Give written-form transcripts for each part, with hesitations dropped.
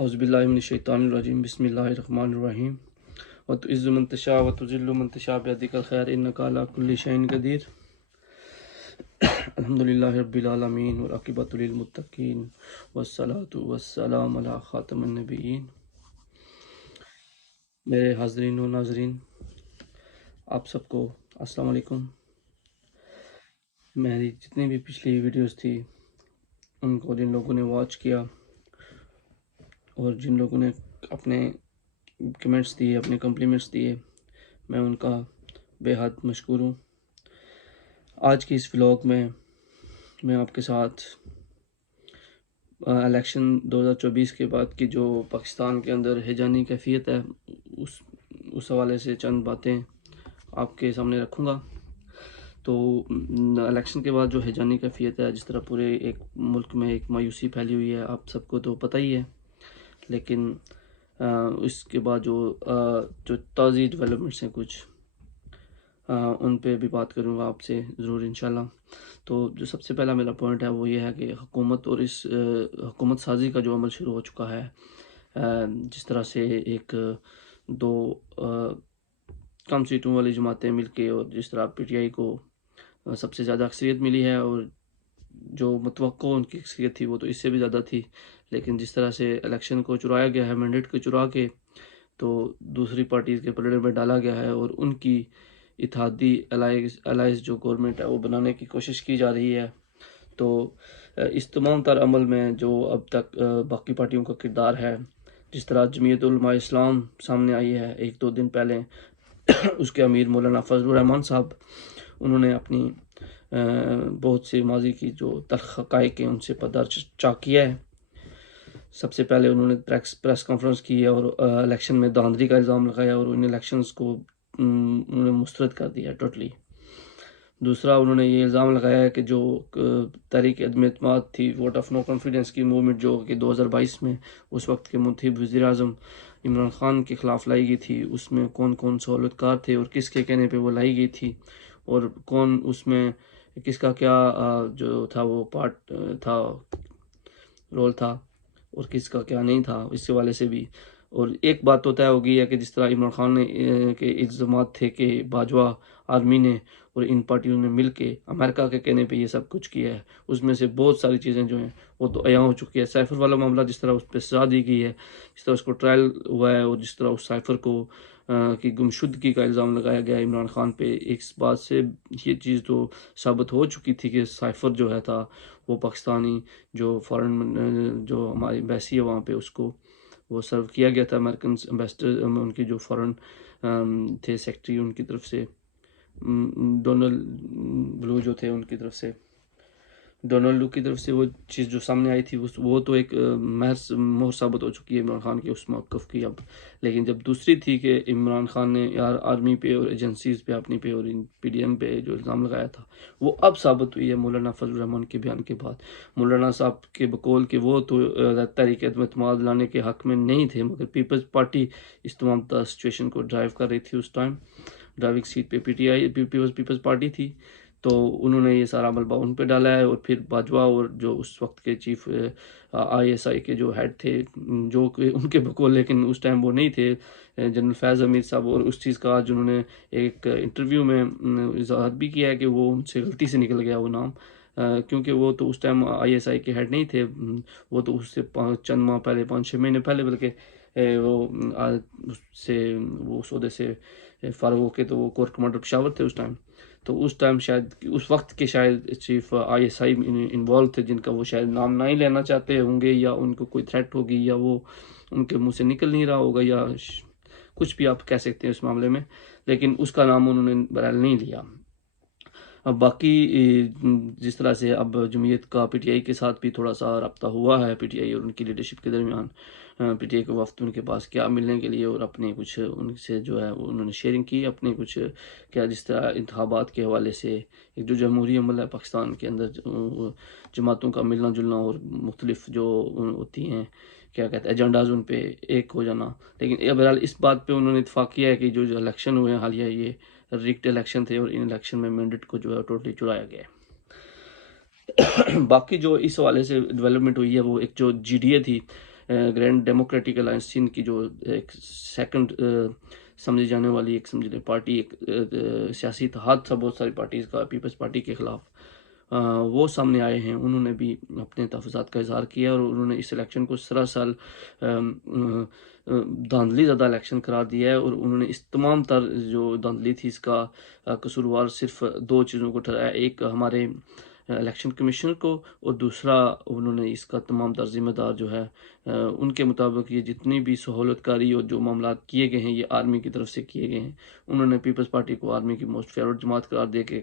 اعوذ باللہ من الشیطان الرجیم بسم اللہ الرحمن الرحیم وتعز من تشاء وتذل من تشاء بیدک الخیر انک علی کل شیء قدیر الحمدللہ رب العالمین والعاقبۃ للمتقین والصلاۃ والسلام علی خاتم النبیین۔ میرے حاضرین و ناظرین، آپ سب کو السلام علیکم۔ میری جتنی بھی پچھلی ویڈیوز تھی ان کو جن لوگوں نے واچ کیا اور جن لوگوں نے اپنے کمنٹس دیے، اپنے کمپلیمنٹس دیے، میں ان کا بے حد مشکور ہوں۔ آج کی اس ولاگ میں میں آپ کے ساتھ الیکشن 2024 کے بعد کی جو پاکستان کے اندر ہیجانی کیفیت ہے اس حوالے سے چند باتیں آپ کے سامنے رکھوں گا۔ تو الیکشن کے بعد جو ہیجانی کیفیت ہے، جس طرح پورے ایک ملک میں ایک مایوسی پھیلی ہوئی ہے، آپ سب کو تو پتہ ہی ہے، لیکن اس کے بعد جو تازی ڈیولپمنٹس ہیں کچھ ان پہ بھی بات کروں گا آپ سے ضرور انشاءاللہ۔ تو جو سب سے پہلا میرا پوائنٹ ہے وہ یہ ہے کہ حکومت اور اس حکومت سازی کا جو عمل شروع ہو چکا ہے، جس طرح سے ایک دو کم سیٹوں والی جماعتیں مل کے، اور جس طرح پی ٹی آئی کو سب سے زیادہ اکثریت ملی ہے، اور جو متوقع ان کی اکثریت تھی وہ تو اس سے بھی زیادہ تھی، لیکن جس طرح سے الیکشن کو چرایا گیا ہے، مینڈیٹ کو چرا کے تو دوسری پارٹیز کے پلڑے میں ڈالا گیا ہے، اور ان کی اتحادی الائز جو گورنمنٹ ہے وہ بنانے کی کوشش کی جا رہی ہے۔ تو اس تمام تر عمل میں جو اب تک باقی پارٹیوں کا کردار ہے، جس طرح جمعیت علماء اسلام سامنے آئی ہے ایک دو دن پہلے، اس کے امیر مولانا فضل الرحمان صاحب، انہوں نے اپنی بہت سے ماضی کی جو تلخ حقائق ہیں ان سے پردہ چاک کیا ہے۔ سب سے پہلے انہوں نے پریس کانفرنس کی اور الیکشن میں دھاندلی کا الزام لگایا، اور ان الیکشنز کو انہوں نے مسترد کر دیا ٹوٹلی۔ دوسرا، انہوں نے یہ الزام لگایا ہے کہ جو تحریک عدم اعتماد تھی، ووٹ آف نو کانفیڈنس کی موومنٹ جو کہ 2022 میں اس وقت کے منتخب وزیر اعظم عمران خان کے خلاف لائی گئی تھی، اس میں کون کون سہولت کار تھے اور کس کے کہنے پہ وہ لائی گئی تھی، اور کون اس میں کس کا کیا جو تھا وہ پارٹ تھا، رول تھا، اور کس کا کیا نہیں تھا، اس حوالے سے بھی۔ اور ایک بات تو طے ہو گئی ہے کہ جس طرح عمران خان نے کے الزامات تھے کہ باجوہ آرمی نے اور ان پارٹیوں نے مل کے امریکہ کے کہنے پہ یہ سب کچھ کیا ہے، اس میں سے بہت ساری چیزیں جو ہیں وہ تو عیاں ہو چکی ہے۔ سائفر والا معاملہ، جس طرح اس پہ سزا دی گئی ہے، جس طرح اس کو ٹرائل ہوا ہے، اور جس طرح اس سائفر کو کی گمشدگی کا الزام لگایا گیا ہے عمران خان پہ، ایک بات سے یہ چیز تو ثابت ہو چکی تھی کہ سائفر جو ہے تھا وہ پاکستانی جو فارن جو ہماری ایمبیسی ہے وہاں پہ اس کو وہ سرو کیا گیا تھا، امریکن امبیسڈر ان کی جو فارن تھے سیکٹری، ان کی طرف سے ڈونلڈ بلو جو تھے ان کی طرف سے، ڈونلڈ لو کی طرف سے وہ چیز جو سامنے آئی تھی وہ تو ایک محض مہر ثابت ہو چکی ہے عمران خان کے اس موقف کی اب۔ لیکن جب دوسری تھی کہ عمران خان نے یار آرمی پہ اور ایجنسیز پہ اپنی پہ اور پی ڈی ایم پہ جو الزام لگایا تھا، وہ اب ثابت ہوئی ہے مولانا فضل الرحمان کے بیان کے بعد۔ مولانا صاحب کے بقول کہ وہ تو تحریک عدم اعتماد لانے کے حق میں نہیں تھے، مگر پیپلز پارٹی اس تمام سچویشن کو ڈرائیو کر رہی تھی اس ٹائم، ڈرائیونگ سیٹ پہ P T I Peoples Party تھی، تو انہوں نے یہ سارا ملبہ ان پہ ڈالا ہے۔ اور پھر باجوہ اور جو اس وقت کے چیف آئی ایس آئی کے جو ہیڈ تھے، جو کہ ان کے بقول لیکن اس ٹائم وہ نہیں تھے، جنرل فیض حمید صاحب، اور اس چیز کا آج انہوں نے ایک انٹرویو میں اظہار بھی کیا ہے کہ وہ ان سے غلطی سے نکل گیا وہ نام، کیونکہ وہ تو اس ٹائم آئی ایس آئی کے ہیڈ نہیں تھے، وہ تو اس سے چند ماہ پہلے، 5-6 مہینے پہلے بلکہ وہ اس سے وہ اس عہدے سے فارغ ہو کے تو وہ کور کمانڈر پشاور تھے اس ٹائم۔ تو اس ٹائم شاید اس وقت کے شاید chief I S I involve تھے، جن کا وہ شاید نام نہ ہی لینا چاہتے ہوں گے، یا ان کو کوئی تھریٹ ہوگی، یا وہ ان کے منہ سے نکل نہیں رہا ہوگا، یا کچھ بھی آپ کہہ سکتے ہیں اس معاملے میں، لیکن اس کا نام انہوں نے بہرحال نہیں لیا۔ اب باقی جس طرح سے اب جمعیت کا پی ٹی آئی کے ساتھ بھی تھوڑا سا رابطہ ہوا ہے، پی ٹی آئی اور ان کی لیڈرشپ کے درمیان، پی ٹی آئی کے وفد ان کے پاس کیا ملنے کے لیے، اور اپنے کچھ ان سے جو ہے انہوں نے شیئرنگ کی اپنے کچھ کیا، جس طرح انتخابات کے حوالے سے ایک جو جمہوری عمل ہے پاکستان کے اندر، جماعتوں کا ملنا جلنا اور مختلف جو ہوتی ہیں کیا کہتے ہیں ایجنڈاز، ان پہ ایک ہو جانا۔ لیکن بہرحال اس بات پہ انہوں نے اتفاق کیا ہے کہ جو الیکشن ہوئے ہیں حالیہ، یہ ریگڈ الیکشن تھے، اور ان الیکشن میں مینڈیٹ کو جو ہے ٹوٹلی چرایا گیا ہے۔ باقی جو اس حوالے سے ڈیولپمنٹ ہوئی ہے وہ ایک جو جی ڈی اے تھی، گرینڈ ڈیموکریٹک الائنس سندھ کی جو ایک سیکنڈ سمجھی جانے والی ایک سمجھ لیں پارٹی، ایک سیاسی اتحاد تھا بہت ساری پارٹیز کا پیپلز پارٹی کے خلاف، وہ سامنے آئے ہیں. انہوں نے بھی اپنے تحفظات کا اظہار کیا اور انہوں نے اس الیکشن کو سراسر دھاندلی زدہ الیکشن قرار دیا ہے، اور انہوں نے اس تمام تر جو دھاندلی تھی اس کا قصوروار صرف 2 چیزوں کو ٹھہرایا، ایک ہمارے الیکشن کمیشنر کو، اور دوسرا انہوں نے اس کا تمام تر ذمہ دار جو ہے ان کے مطابق یہ جتنی بھی سہولت کاری اور جو معاملات کیے گئے ہیں یہ آرمی کی طرف سے کیے گئے ہیں. انہوں نے پیپلز پارٹی کو آرمی کی موسٹ فیورٹ جماعت قرار دے کے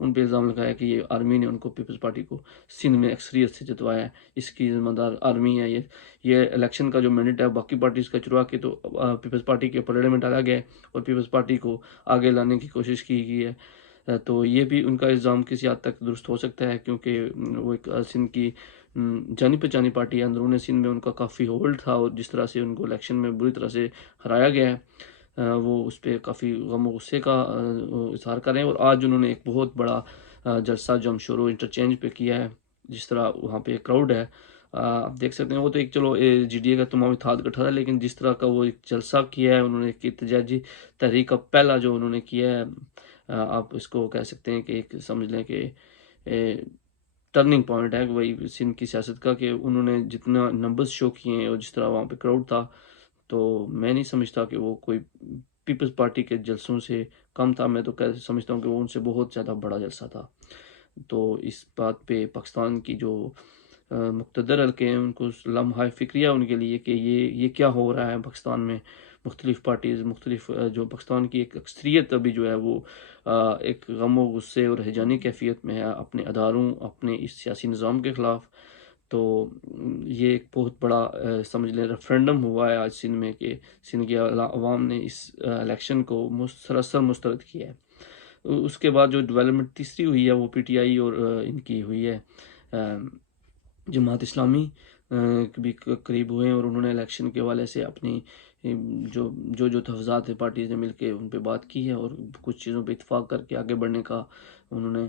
ان پہ الزام لگایا کہ یہ آرمی نے ان کو پیپلز پارٹی کو سندھ میں اکثریت سے جتوایا ہے، اس کی ذمہ دار آرمی ہے. یہ الیکشن کا جو مینڈیٹ ہے باقی پارٹیز کا چروا کے تو پیپلز پارٹی کے پلڑے میں ڈالا گیا ہے اور پیپلز پارٹی کو آگے لانے کی کوشش کی گئی ہے. تو یہ بھی ان کا الزام کسی حد تک درست ہو سکتا ہے، کیونکہ وہ ایک سندھ کی جانی پہچانی پارٹی ہے، اندرون سندھ میں ان کا کافی ہولڈ تھا، اور جس طرح سے ان کو الیکشن میں بری طرح سے ہرایا گیا ہے وہ اس پہ کافی غم و غصے کا اظہار کر رہے ہیں. اور آج انہوں نے ایک بہت بڑا جلسہ جو ہم شروع انٹرچینج پہ کیا ہے، جس طرح وہاں پہ ایک کراؤڈ ہے آپ دیکھ سکتے ہیں. وہ تو ایک چلو جی ڈی اے کا تمام اتحاد اکٹھا تھا، لیکن جس طرح کا وہ ایک جلسہ کیا ہے انہوں نے، ایک احتجاجی تحریک کا پہلا جو انہوں نے کیا ہے، آپ اس کو کہہ سکتے ہیں کہ ایک سمجھ لیں کہ ٹرننگ پوائنٹ ہے وہی سندھ کی سیاست کا، کہ انہوں نے جتنا نمبرز شو کیے ہیں اور جس طرح وہاں پہ کراؤڈ تھا، تو میں نہیں سمجھتا کہ وہ کوئی پیپلز پارٹی کے جلسوں سے کم تھا. میں تو سمجھتا ہوں کہ وہ ان سے بہت زیادہ بڑا جلسہ تھا. تو اس بات پہ پاکستان کی جو مقتدر حلقے ہیں ان کو لمحہ فکریہ ان کے لیے کہ یہ کیا ہو رہا ہے پاکستان میں. مختلف پارٹیز، مختلف جو پاکستان کی ایک اکثریت ابھی جو ہے وہ ایک غم و غصے اور ہیجانی کیفیت میں ہے اپنے اداروں، اپنے اس سیاسی نظام کے خلاف. تو یہ ایک بہت بڑا سمجھ لیں ریفرینڈم ہوا ہے آج سندھ میں، کہ سندھ کی عوام نے اس الیکشن کو سراسر مسترد کیا ہے. اس کے بعد جو ڈیولپمنٹ تیسری ہوئی ہے وہ پی ٹی آئی اور ان کی ہوئی ہے جماعت اسلامی بھی قریب ہوئے ہیں، اور انہوں نے الیکشن کے حوالے سے اپنی جو تحفظات ہے پارٹیز نے مل کے ان پہ بات کی ہے، اور کچھ چیزوں پہ اتفاق کر کے آگے بڑھنے کا انہوں نے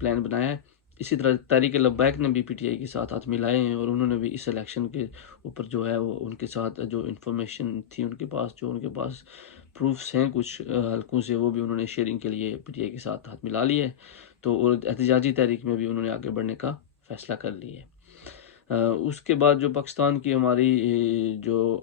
پلان بنایا ہے. اسی طرح تحریک لبیک نے بھی پی ٹی آئی کے ساتھ ہاتھ ملائے ہیں، اور انہوں نے بھی اس الیکشن کے اوپر جو ہے وہ ان کے ساتھ جو انفارمیشن تھی ان کے پاس، جو ان کے پاس پروفس ہیں کچھ حلقوں سے، وہ بھی انہوں نے شیئرنگ کے لیے پی ٹی آئی کے ساتھ ہاتھ ملا لیے. تو اور احتجاجی تحریک میں بھی انہوں نے آگے بڑھنے کا فیصلہ کر لیا ہے. اس کے بعد جو پاکستان کی ہماری جو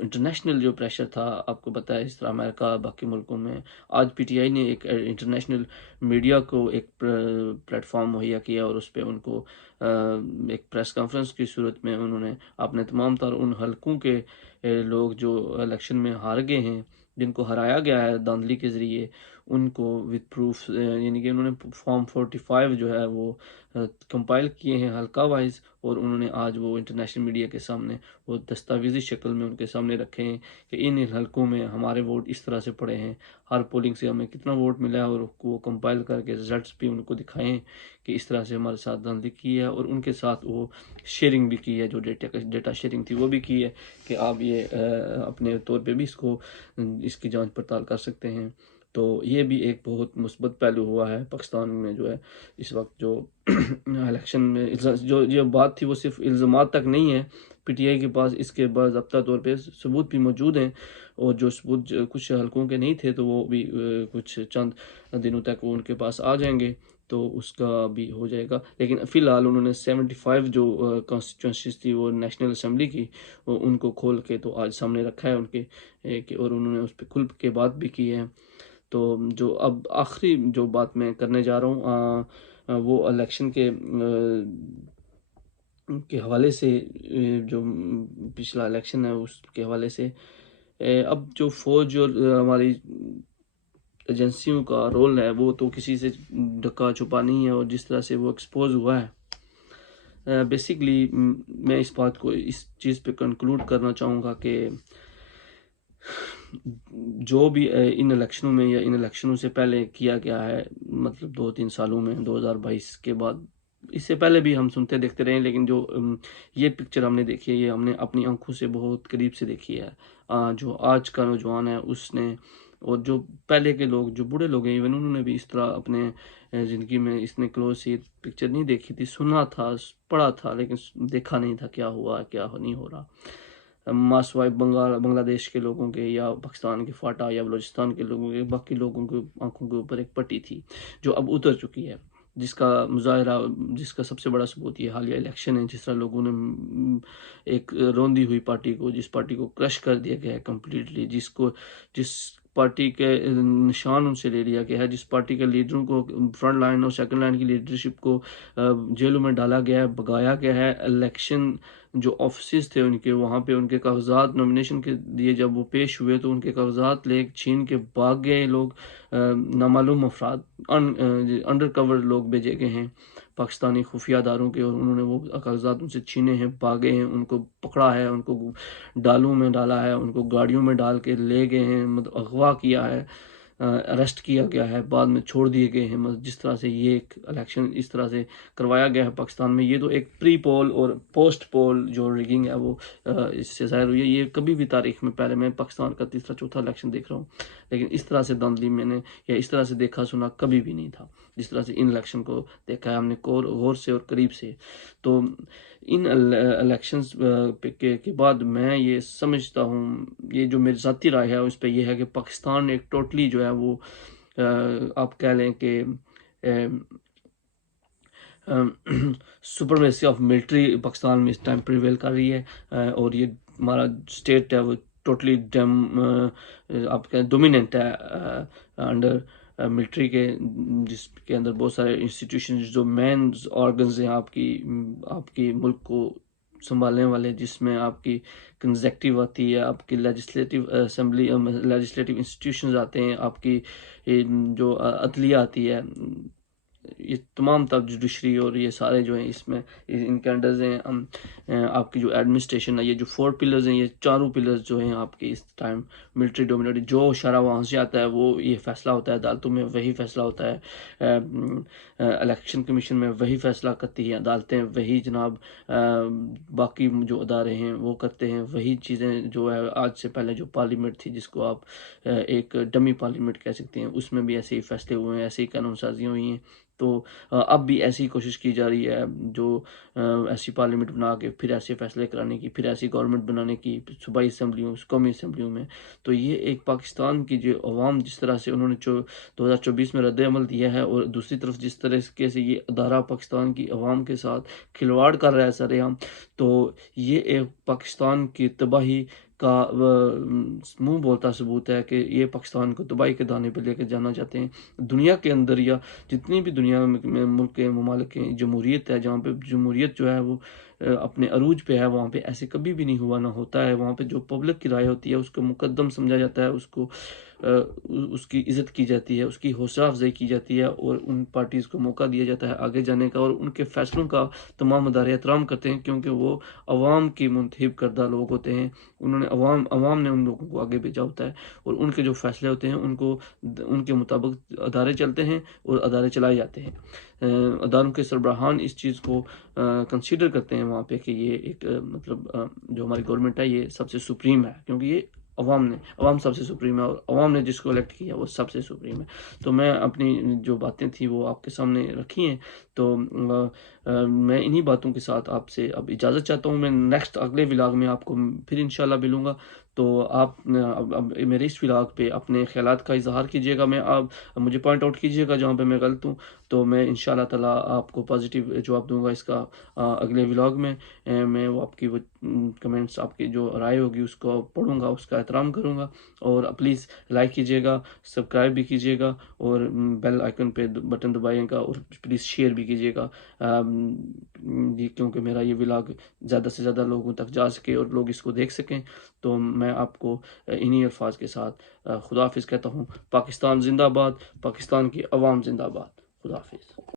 انٹرنیشنل جو پریشر تھا، آپ کو پتہ ہے اس طرح امریکہ باقی ملکوں میں، آج پی ٹی آئی نے ایک انٹرنیشنل میڈیا کو ایک پلیٹ فارم مہیا کیا، اور اس پہ ان کو ایک پریس کانفرنس کی صورت میں انہوں نے اپنے تمام تر ان حلقوں کے لوگ جو الیکشن میں ہار گئے ہیں، جن کو ہرایا گیا ہے دھاندلی کے ذریعے، ان کو وتھ پروف، یعنی کہ انہوں نے فارم 45 جو ہے وہ کمپائل کیے ہیں حلقہ وائز، اور انہوں نے آج وہ انٹرنیشنل میڈیا کے سامنے وہ دستاویزی شکل میں ان کے سامنے رکھے ہیں کہ ان حلقوں میں ہمارے ووٹ اس طرح سے پڑے ہیں، ہر پولنگ سے ہمیں کتنا ووٹ ملا ہے، اور وہ کمپائل کر کے رزلٹس بھی ان کو دکھائیں کہ اس طرح سے ہمارے ساتھ دھاندلی کی ہے. اور ان کے ساتھ وہ شیئرنگ بھی کی ہے، جو ڈیٹا شیئرنگ تھی وہ بھی کی ہے کہ آپ یہ اپنے طور پہ بھی اس کی جانچ پڑتال کر سکتے ہیں. تو یہ بھی ایک بہت مثبت پہلو ہوا ہے پاکستان میں جو ہے اس وقت جو الیکشن میں جو یہ بات تھی وہ صرف الزامات تک نہیں ہے پی ٹی آئی کے پاس، اس کے بعد ضابطہ طور پہ ثبوت بھی موجود ہیں، اور جو ثبوت کچھ حلقوں کے نہیں تھے تو وہ بھی کچھ چند دنوں تک وہ ان کے پاس آ جائیں گے، تو اس کا بھی ہو جائے گا. لیکن فی الحال انہوں نے 75 جو کانسٹیچوئنسیز تھی وہ نیشنل اسمبلی کی، ان کو کھول کے تو آج سامنے رکھا ہے ان کے، اور انہوں نے اس پہ کھل کے بات بھی کی ہے. تو جو اب آخری جو بات میں کرنے جا رہا ہوں وہ الیکشن کے حوالے سے، جو پچھلا الیکشن ہے اس کے حوالے سے، اب جو فوج اور ہماری ایجنسیوں کا رول ہے وہ تو کسی سے ڈھکا چھپا نہیں ہے، اور جس طرح سے وہ ایکسپوز ہوا ہے، بیسیکلی میں اس بات کو اس چیز پہ کنکلوڈ کرنا چاہوں گا کہ جو بھی ان الیکشنوں میں یا ان الیکشنوں سے پہلے کیا گیا ہے، مطلب 2-3 سالوں میں 2022 کے بعد، اس سے پہلے بھی ہم سنتے دیکھتے رہے، لیکن جو یہ پکچر ہم نے دیکھی ہے یہ ہم نے اپنی آنکھوں سے بہت قریب سے دیکھی ہے. جو آج کا نوجوان ہے اس نے اور جو پہلے کے لوگ جو بوڑھے لوگ ہیں ایون انہوں نے بھی اس طرح اپنے زندگی میں اس نے کلوز سے پکچر نہیں دیکھی تھی، سنا تھا پڑھا تھا لیکن دیکھا نہیں تھا کیا ہوا کیا نہیں ہو رہا۔ ماسوائے بنگلہ دیش کے لوگوں کے یا پاکستان کے فاٹا یا بلوچستان کے لوگوں کے باقی لوگوں کے آنکھوں کے اوپر ایک پٹی تھی جو اب اتر چکی ہے، جس کا مظاہرہ جس کا سب سے بڑا ثبوت یہ حالیہ الیکشن ہے، جس طرح لوگوں نے ایک روندی ہوئی پارٹی کو، جس پارٹی کو کرش کر دیا گیا ہے کمپلیٹلی، جس پارٹی کے نشان ان سے لے لیا گیا ہے، جس پارٹی کے لیڈروں کو فرنٹ لائن اور سیکنڈ لائن کی لیڈرشپ کو جیلوں میں ڈالا گیا ہے، بگایا گیا ہے۔ الیکشن جو آفیسز تھے ان کے وہاں پہ ان کے کاغذات نامینیشن کے دیے جب وہ پیش ہوئے تو ان کے کاغذات لے چھین کے بھاگ گئے لوگ، نامعلوم افراد انڈر کور لوگ بھیجے گئے ہیں پاکستانی خفیہ اداروں کے، اور انہوں نے وہ کاغذات ان سے چھینے ہیں، بھاگے ہیں، ان کو پکڑا ہے، ان کو ڈالوں میں ڈالا ہے، ان کو گاڑیوں میں ڈال کے لے گئے ہیں، مطلب اغوا کیا ہے، اریسٹ کیا گیا ہے، بعد میں چھوڑ دیے گئے ہیں۔ جس طرح سے یہ ایک الیکشن اس طرح سے کروایا گیا ہے پاکستان میں، یہ تو ایک پری پول اور پوسٹ پول جو ریگنگ ہے وہ اس سے ظاہر ہوئی ہے۔ یہ کبھی بھی تاریخ میں پہلے میں پاکستان کا تیسرا چوتھا الیکشن دیکھ رہا ہوں، لیکن اس طرح سے دھاندلی میں نے یا اس طرح سے دیکھا سنا کبھی بھی نہیں تھا جس طرح سے ان الیکشن کو دیکھا ہے ہم نے غور سے اور قریب سے۔ تو ان الیکشنز کے بعد میں یہ سمجھتا ہوں، یہ جو میری ذاتی رائے ہے اس پہ یہ ہے کہ پاکستان ایک ٹوٹلی جو ہے وہ آپ کہہ لیں کہ سپرمیسی آف ملٹری پاکستان میں اس ٹائم پریویل کر رہی ہے، اور یہ ہمارا اسٹیٹ ہے وہ ٹوٹلی آپ کہیں ڈومیننٹ ہے انڈر ملٹری کے، جس کے اندر بہت سارے انسٹیٹیوشنز جو مین آرگنز ہیں آپ کی ملک کو سنبھالنے والے، جس میں آپ کی کنزیکٹیو آتی ہے، آپ کی لیجسلیٹو اسمبلی لیجسلیٹو انسٹیٹیوشنز آتے ہیں، آپ کی جو عدلیہ آتی ہے، یہ تمام تر جوڈیشری اور یہ سارے جو ہیں اس میں ان کے انڈرز ہیں۔ آپ کی جو ایڈمنسٹریشن ہے، یہ جو 4 پلرز ہیں، یہ چاروں پلرز جو ہیں آپ کے اس ٹائم ملٹری ڈومینیٹڈ، جو شرح وہاں سے آتا ہے وہ یہ فیصلہ ہوتا ہے، عدالتوں میں وہی فیصلہ ہوتا ہے، الیکشن کمیشن میں وہی فیصلہ کرتی ہیں عدالتیں، وہی جناب باقی جو ادارے ہیں وہ کرتے ہیں وہی چیزیں۔ جو ہے آج سے پہلے جو پارلیمنٹ تھی جس کو آپ ایک ڈمی پارلیمنٹ کہہ سکتے ہیں، اس میں بھی ایسے ہی فیصلے ہوئے ہیں، ایسے ہی قانون سازیاں ہوئی ہیں۔ تو اب بھی ایسی کوشش کی جا رہی ہے، جو ایسی پارلیمنٹ بنا کے پھر ایسے فیصلے کرانے کی، پھر ایسی گورنمنٹ بنانے کی صوبائی اسمبلیوں قومی اسمبلیوں میں۔ تو یہ ایک پاکستان کی جو عوام جس طرح سے انہوں نے 2024 میں رد عمل دیا ہے، اور دوسری طرف جس طرح سے یہ ادارہ پاکستان کی عوام کے ساتھ کھلواڑ کر رہا ہے سر عام، تو یہ ایک پاکستان کی تباہی کا منہ بولتا ثبوت ہے کہ یہ پاکستان کو تباہی کے دانے پہ لے کے جانا چاہتے ہیں۔ دنیا کے اندر یا جتنی بھی دنیا میں ملک کے ممالک ہیں، جمہوریت ہے جہاں پہ جمہوریت جو ہے وہ اپنے عروج پہ ہے، وہاں پہ ایسے کبھی بھی نہیں ہوا نہ ہوتا ہے۔ وہاں پہ جو پبلک کی رائے ہوتی ہے اس کو مقدم سمجھا جاتا ہے، اس کی عزت کی جاتی ہے، اس کی حوصلہ افزائی کی جاتی ہے، اور ان پارٹیز کو موقع دیا جاتا ہے آگے جانے کا، اور ان کے فیصلوں کا تمام ادارے احترام کرتے ہیں کیونکہ وہ عوام کی منتخب کردہ لوگ ہوتے ہیں۔ انہوں نے عوام نے ان لوگوں کو آگے بھیجا ہوتا ہے، اور ان کے جو فیصلے ہوتے ہیں ان کے مطابق ادارے چلتے ہیں اور ادارے چلائے جاتے ہیں۔ اداروں کے سربراہان اس چیز کو کنسیڈر کرتے ہیں وہاں پہ کہ یہ ایک مطلب جو ہماری گورنمنٹ ہے یہ سب سے سپریم ہے، کیونکہ یہ عوام سب سے سپریم ہے، اور عوام نے جس کو الیکٹ کیا وہ سب سے سپریم ہے۔ تو میں اپنی جو باتیں تھیں وہ آپ کے سامنے رکھی ہیں، تو میں انہی باتوں کے ساتھ آپ سے اب اجازت چاہتا ہوں۔ میں نیکسٹ اگلے ولاگ میں آپ کو پھر انشاءاللہ ملوں گا، تو آپ میرے اس ولاگ پہ اپنے خیالات کا اظہار کیجیے گا، مجھے پوائنٹ آؤٹ کیجیے گا جہاں پہ میں غلط ہوں، تو میں انشاءاللہ تعالیٰ آپ کو پازیٹیو جواب دوں گا اس کا اگلے ولاگ میں۔ میں وہ آپ کی وہ کمنٹس، آپ کی جو رائے ہوگی اس کو پڑھوں گا، اس کا احترام کروں گا، اور پلیز لائک کیجیے گا، سبسکرائب بھی کیجیے گا، اور بیل آئیکن پہ بٹن دبائیے گا، اور پلیز شیئر بھی کیجیے گا، کیونکہ میرا یہ ولاگ زیادہ سے زیادہ لوگوں تک جا سکے اور لوگ اس کو دیکھ سکیں۔ تو میں آپ کو انہی الفاظ کے ساتھ خدا حافظ کہتا ہوں۔ پاکستان زندہ باد، پاکستان کی عوام زندہ باد، خدا حافظ۔